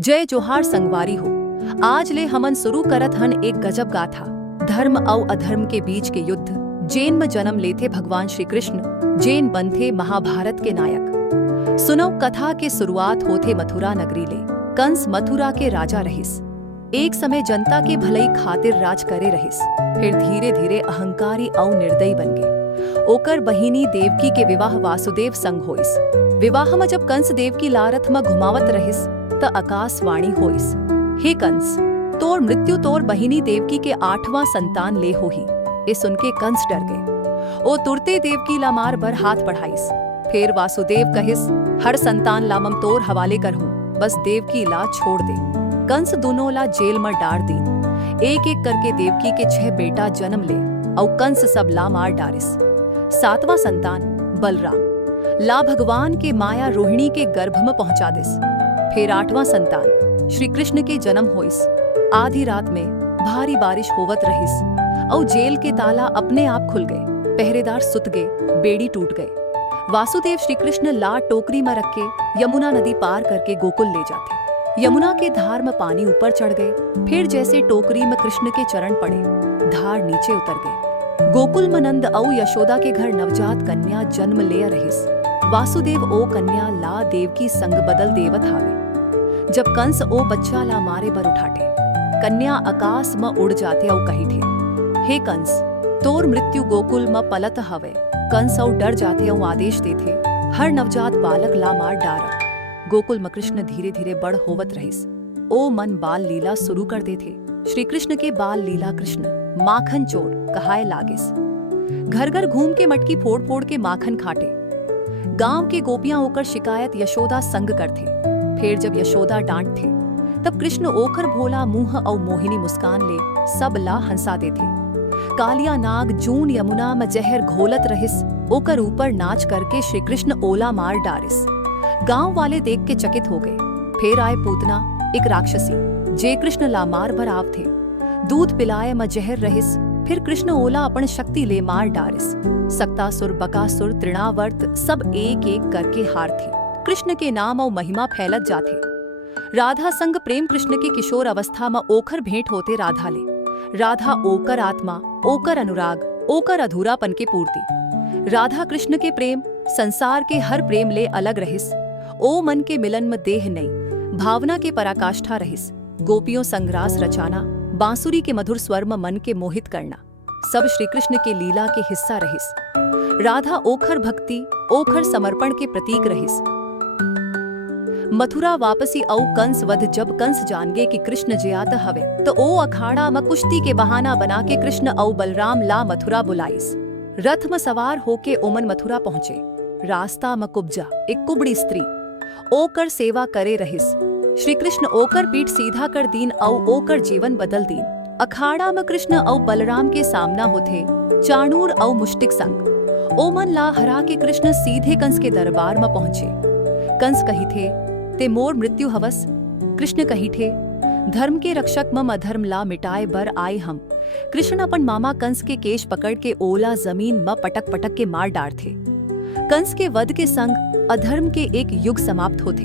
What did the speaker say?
जय जोहार संगवारी हो। आज ले हमन शुरू करत हन एक गजब गाथा। धर्म और अधर्म के बीच के युद्ध जेन में जन्म लेते भगवान श्री कृष्ण, जेन बनथे महाभारत के नायक। सुनो कथा के शुरुआत होथे मथुरा नगरी ले। कंस मथुरा के राजा रहिस। एक समय जनता के भलाई खातिर राज करे रहिस। फिर धीरे धीरे अहंकारी और निर्दयी बन गए। ओकर बहिनी देवकी के विवाह वासुदेव संग होइस। विवाह में जब कंस देवकी लारथ में घुमावत रहिस त आकाशवाणी होइस, हे कंस, तोर मृत्यु तोर बहिनी देवकी के 8वां संतान ले होही। ए सुन के कंस डर गए। ओ तुरते देवकी ला मार बर हाथ बढ़ाइस। फिर वासुदेव कहिस, हर संतान ला मम तोर हवाले करहूं, बस देवकी ला छोड़ दे। कंस दोनों ला जेल में डार दीन। एक एक करके देवकी के 6 बेटा जन्म ले और कंस सब ला मार डारिस। 7वां संतान बलराम ला भगवान के माया रोहिणी के गर्भ में पहुंचा दिस। फिर 8वां संतान श्री कृष्ण के जन्म होइस। आधी रात में भारी बारिश होवत रहिस और जेल के ताला अपने आप खुल गए। पहरेदार सुत गए, बेड़ी टूट गए। वासुदेव श्री कृष्ण ला टोकरी में रख के यमुना नदी पार करके गोकुल ले जाते। यमुना के धार में पानी ऊपर चढ़ गए। फिर जैसे टोकरी में कृष्ण के चरण पड़े, धार नीचे उतर गए। गोकुल में नंद और यशोदा के घर नवजात कन्या जन्म ले रहिस। वासुदेव ओ कन्या ला देवकी संग बदल देवत हावे। जब कंस ओ बच्चा ला मारे बर उठाटे, कन्या आकाश में उड़ जाते और कही थे, हे कंस, तोर मृत्यु गोकुल में पलत हवे। कंस और डर जाते और आदेश देते, हर नवजात बालक ला मार डारा। गोकुल में कृष्ण धीरे धीरे बड़ होवत रहिस। ओ मन बाल लीला शुरू कर देते। श्री कृष्ण के बाल लीला कृष्ण माखन चोर कहाए लागेस। घर घर घूम के मटकी फोड़ फोड़ के माखन खाटे। गांव के गोपियां होकर शिकायत यशोदा संग करते। फिर जब यशोदा डांटते तब कृष्ण ओखर भोला मुंह और मोहिनी मुस्कान ले सब ला हंसा देते। कालिया नाग जून यमुना में जहर घोलत रहिस। ओकर ऊपर नाच करके श्री कृष्ण ओला मार डारिस। गांव वाले देख के चकित हो गए। फिर आए पूतना, एक राक्षसी, जे कृष्ण ला मार भर आव थे। दूध पिलाए में जहर रहिस। फिर कृष्ण ओला अपन शक्ति ले मार डारिस। सक्तासुर, बकासुर, तृणावर्त सब एक एक करके हार थे। कृष्ण के नाम और महिमा फैलत जाते। राधा संग प्रेम कृष्ण के किशोर अवस्था में ओखर भेंट होते राधा ले। राधा ओकर आत्मा, ओकर अनुराग, ओकर अधूरापन के पूर्ति। राधा कृष्ण के प्रेम संसार के हर प्रेम ले अलग रहिस। ओ मन के मिलन में देह नहीं, भावना के पराकाष्ठा रहिस। गोपियों संगरास रचाना, बांसुरी के मधुर स्वर में मन के मोहित करना, सब श्री कृष्ण के लीला के हिस्सा रहिस। राधा ओखर भक्ति, ओखर समर्पण के प्रतीक रहिस। मथुरा वापसी औ कंस वध जब कंस जान गए कि कृष्ण जियात हवे तो ओ अखाड़ा में कुश्ती के बहाना बना के कृष्ण और बलराम ला मथुरा बुलाइस। रथ में सवार होके ओमन मथुरा पहुंचे। रास्ता में कुब्जा, एक कुबड़ी स्त्री, ओकर सेवा करे रहिस। श्री कृष्ण ओकर पीठ सीधा कर दीन और ओकर जीवन बदल दीन। अखाड़ा में कृष्ण और बलराम के सामना होते चाणूर और मुष्टिक संग। ओमन ला हरा के कृष्ण सीधे कंस के दरबार में पहुंचे। कंस कही थे, ते मोर मृत्यु हवस। कृष्ण कही थे, धर्म के रक्षक मम अधर्म ला मिटाए बर आए हम। कृष्ण अपन मामा कंस के केश पकड़ के ओला जमीन में पटक पटक के मार डार थे। कंस के वध के संग अधर्म के एक युग समाप्त होते।